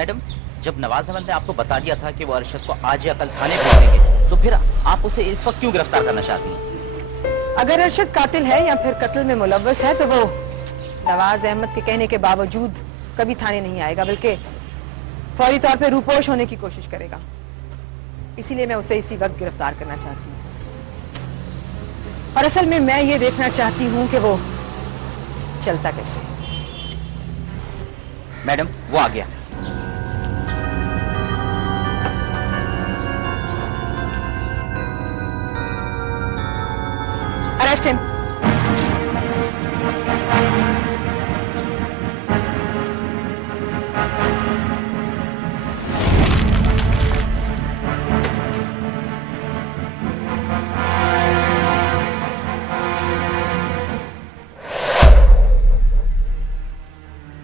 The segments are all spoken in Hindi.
मैडम, जब नवाज अहमद ने आपको बता दिया था कि वो अरशद को आज या कल थाने भेजेंगे, तो फिर आप उसे इस वक्त क्यों गिरफ्तार करना चाहती हैं? अगर अरशद कातिल है या फिर कत्ल में मुलव्वस है तो वो नवाज अहमद के कहने के बावजूद कभी थाने नहीं आएगा, बल्कि फौरी तौर पे रूपोश होने की कोशिश करेगा। इसीलिए मैं उसे इसी वक्त गिरफ्तार करना चाहती हूँ। और असल में मैं ये देखना चाहती हूँ कि वो चलता कैसे। मैडम, वो आ गया। Arrest him.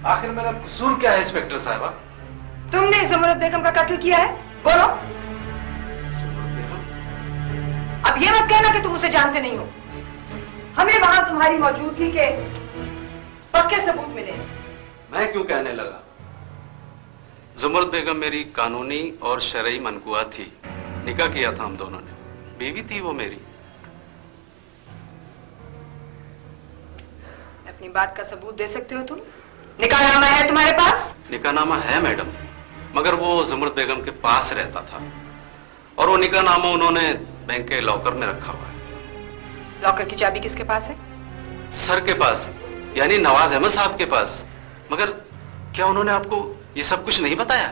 आखिर मेरा कसूर क्या है इंस्पेक्टर साहबा? तुमने ज़ुमरुद बेगम का कत्ल किया है, बोलो। अब ये मत कहना कि तुम उसे जानते नहीं हो। हमें वहां तुम्हारी मौजूदगी के पक्के सबूत मिले हैं। मैं क्यों कहने लगा? ज़ुमरुद बेगम मेरी कानूनी और शरई मनकुआ थी। निकाह किया था हम दोनों ने, बीवी थी वो मेरी। अपनी बात का सबूत दे सकते हो तुम? निकाहनामा है तुम्हारे पास? निकाहनामा है मैडम, मगर वो ज़ुमरुद बेगम के पास रहता था और वो निकाहनामा उन्होंने बैंक के लॉकर में रखा हुआ है। लॉकर की चाबी किसके पास है? सर के पास, यानी नवाज अहमद साहब के पास। मगर क्या उन्होंने आपको ये सब कुछ नहीं बताया?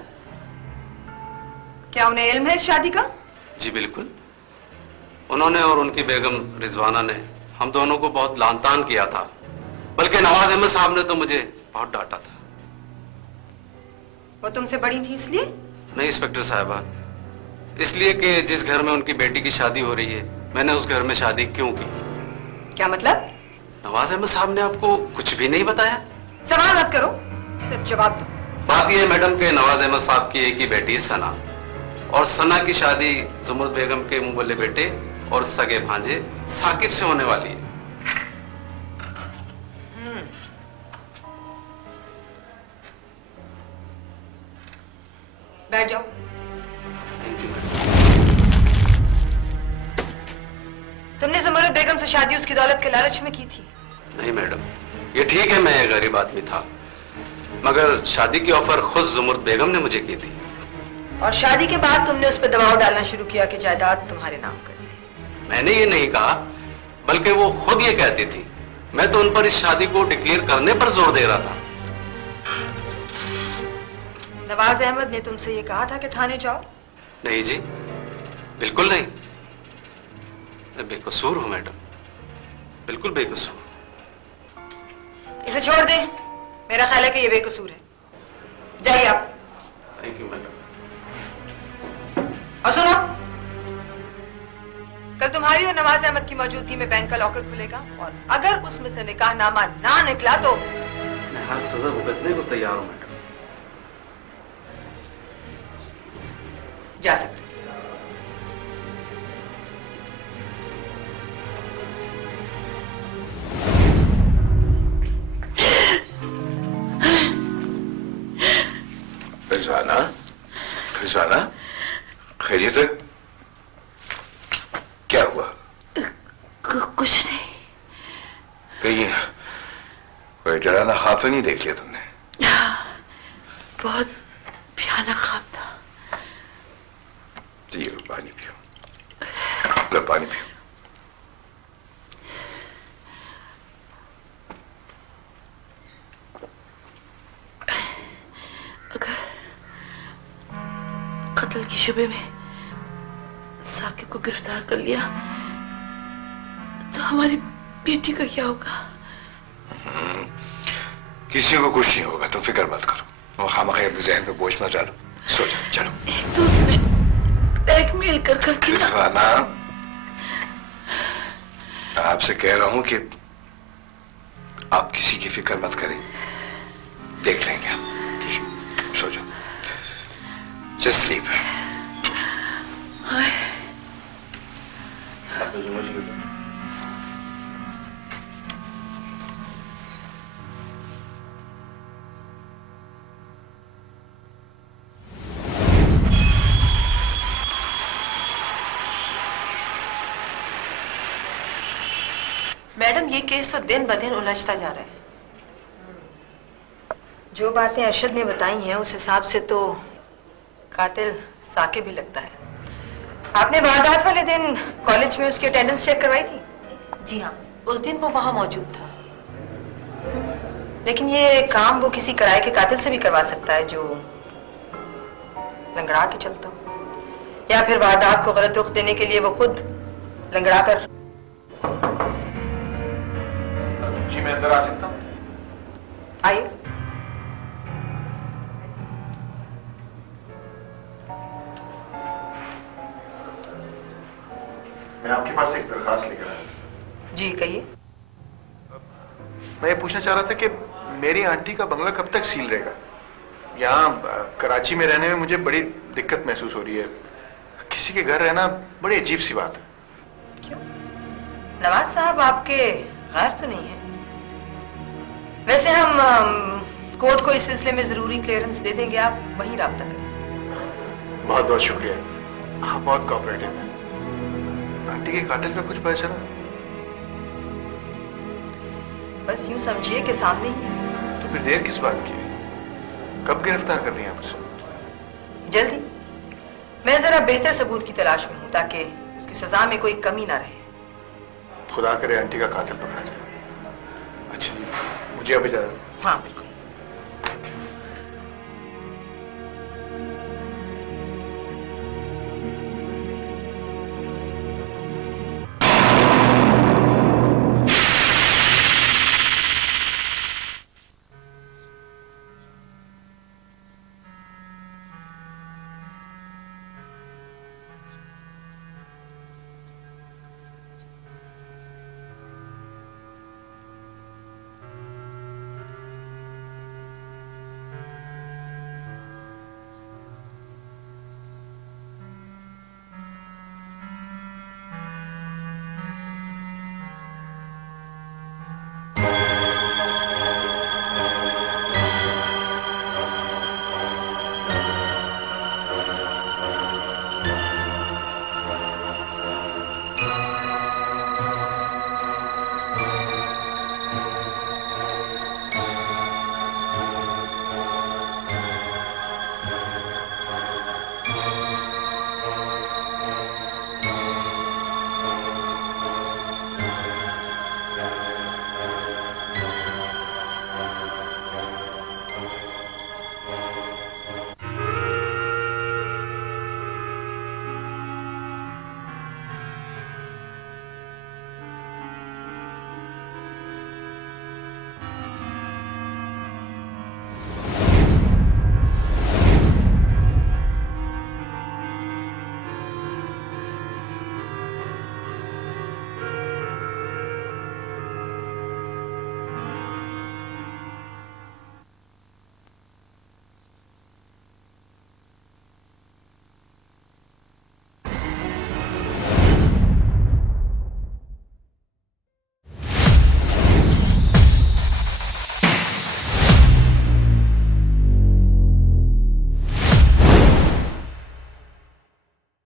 क्या उन्हें इल्म है इस शादी का? जी बिल्कुल। उन्होंने और उनकी बेगम रिजवाना ने हम दोनों को बहुत लानतान किया था, बल्कि नवाज अहमद साहब ने तो मुझे बहुत डांटा था। वो तुमसे बड़ी थी इसलिए? नहीं इंस्पेक्टर साहबा, इसलिए कि जिस घर में उनकी बेटी की शादी हो रही है, मैंने उस घर में शादी क्यों की। क्या मतलब? नवाज अहमद साहब ने आपको कुछ भी नहीं बताया? सवाल मत करो, सिर्फ जवाब दो। बात यह है मैडम के नवाज अहमद साहब की एक ही बेटी है सना, और सना की शादी ज़ुमरुद बेगम के मुंह बोले बेटे और सगे भांजे साकिब से होने वाली है। बैठ जाओ। Thank you madam. तुमने ज़ुमरुद बेगम से शादी उसकी दौलत के लालच में की थी? नहीं मैडम, ये ठीक है मैं गरीब आदमी था, मगर शादी की ऑफर खुद ज़ुमरुद बेगम ने मुझे की थी। और शादी के बाद तुमने उस पर दबाव डालना शुरू किया कि जायदाद तुम्हारे नाम कर दे। मैंने ये नहीं कहा, बल्कि वो खुद ये कहती थी। मैं तो उन पर इस शादी को डिक्लेयर करने पर जोर दे रहा था। नवाज अहमद ने तुमसे ये कहा था कि थाने जाओ? नहीं जी, बिल्कुल नहीं। मैं बेकसूर हूं मैडम, बिल्कुल बेकसूर। इसे छोड़ दे, मेरा ख्याल है कि ये बेकसूर है। जाइए आप। Thank you madam. और सुनो, कल तुम्हारी और नवाज अहमद की मौजूदगी में बैंक का लॉकर खुलेगा, और अगर उसमें से निकाहनामा ना निकला तो मैं हर सजा भुगतने को तैयार हूं मैडम। जा सकते। रिजवाना, रिजवाना, खैरियत है? क्या हुआ? कुछ नहीं। कहीं कोई डरावना ख्वाब तो नहीं देख लिया तुमने? बहुत भयानक ख्वाब था। ये लो पानी पियो, लो पानी पियो। अगर कत्ल के शुबे में साकिब को गिरफ्तार कर लिया तो हमारी बेटी का क्या होगा? किसी को कुछ नहीं होगा, तुम फिक्र मत करो। वो खामखा अपने जहन पे बोझ मत डालो, सो जाओ। चलो। एक तो उसने ब्लैकमेल कर करके रिजवाना, आपसे कह रहा हूं कि आप किसी की फिक्र मत करें, देख लेंगे हम। सो जाओ, जस्ट स्लीप। मैडम, ये केस तो दिन ब दिन उलझता जा रहा है। जो बातें अरशद ने बताई हैं उस हिसाब से तो कातिल साकिब ही लगता है। आपने वारदात वाले दिन कॉलेज में उसकी अटेंडेंस चेक करवाई थी? जी हाँ, उस दिन वो वहां मौजूद था। लेकिन ये काम वो किसी किराए के कातिल से भी करवा सकता है जो लंगड़ा के चलता हो, या फिर वारदात को गलत रुख देने के लिए वो खुद लंगड़ा कर। जी मैं अंदर आ सकता हूँ? आइए। मैं आपके पास एक दरखास्त लेकर आया। जी कहिए। मैं ये पूछना चाह रहा था कि मेरी आंटी का बंगला कब तक सील रहेगा? यहाँ कराची में रहने में मुझे बड़ी दिक्कत महसूस हो रही है। किसी के घर रहना बड़ी अजीब सी बात है। क्यों? नवाज साहब आपके गैर तो नहीं है? वैसे हम कोर्ट को इस सिलसिले में जरूरी क्लियरेंस दे देंगे, आप वहीं राब्ता करें। बहुत बहुत शुक्रिया, आप बहुत कोऑपरेटिव हैं। आंटी के कातिल का कुछ पता चला? बस यूं समझिए कि सामने ही है। तो फिर देर किस बात की है? कब गिरफ्तार कर रही हैं आप उसे? जल्दी। मैं जरा बेहतर सबूत की तलाश में हूं ताकि उसकी सजा में कोई कमी ना रहे। खुदा करे आंटी का कातिल पकड़ा जाए। अच्छा जी, मुझे अब इजाजत। हाँ बिल्कुल।